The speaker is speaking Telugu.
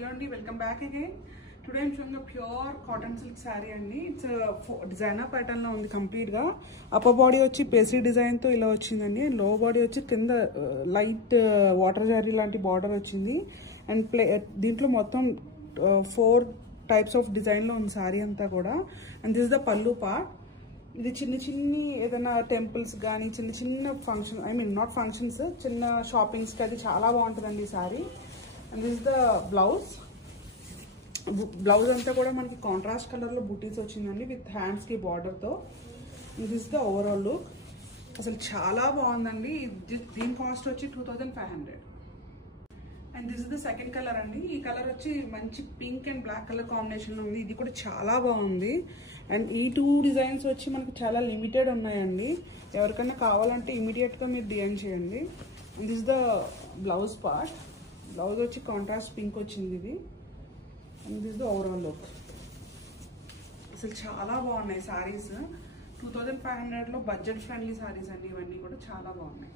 Hello and welcome back again. Today I'm showing a pure cotton silk saree and it's a designer pattern lo undi complete ga. Upper body vachi pastry design tho ila vachindandi and lower body vachi kinda light water zari lanti border vachindi and deentlo mottham 4 types of design lo undi saree anta kuda, and this is the pallu part. ఇది చిన్న చిన్ని ఏదైనా టెంపుల్స్ కానీ చిన్న చిన్న ఫంక్షన్ నాట్ ఫంక్షన్స్ చిన్న షాపింగ్స్కి అది చాలా బాగుంటుందండి ఈ sorry. And this the blouse అంతా కూడా మనకి కాంట్రాస్ట్ కలర్లో బుటీస్ వచ్చిందండి విత్ హ్యాండ్స్కి బార్డర్తో. This the overall look. అసలు చాలా బాగుందండి. దీని కాస్ట్ వచ్చి 2500. And this is the second colour అండి. ఈ కలర్ వచ్చి మంచి పింక్ అండ్ బ్లాక్ కలర్ కాంబినేషన్లో ఉంది. ఇది కూడా చాలా బాగుంది. అండ్ ఈ 2 డిజైన్స్ వచ్చి మనకి చాలా లిమిటెడ్ ఉన్నాయండి. ఎవరికైనా కావాలంటే ఇమీడియట్గా మీరు డిజైన్ చేయండి. And this the blouse part. Blouse వచ్చి కాంట్రాస్ట్ పింక్ వచ్చింది ఇది. And this the overall look. అసలు చాలా బాగున్నాయి సారీస్. 2500లో బడ్జెట్ ఫ్రెండ్లీ సారీస్ అండి. ఇవన్నీ కూడా చాలా బాగున్నాయి.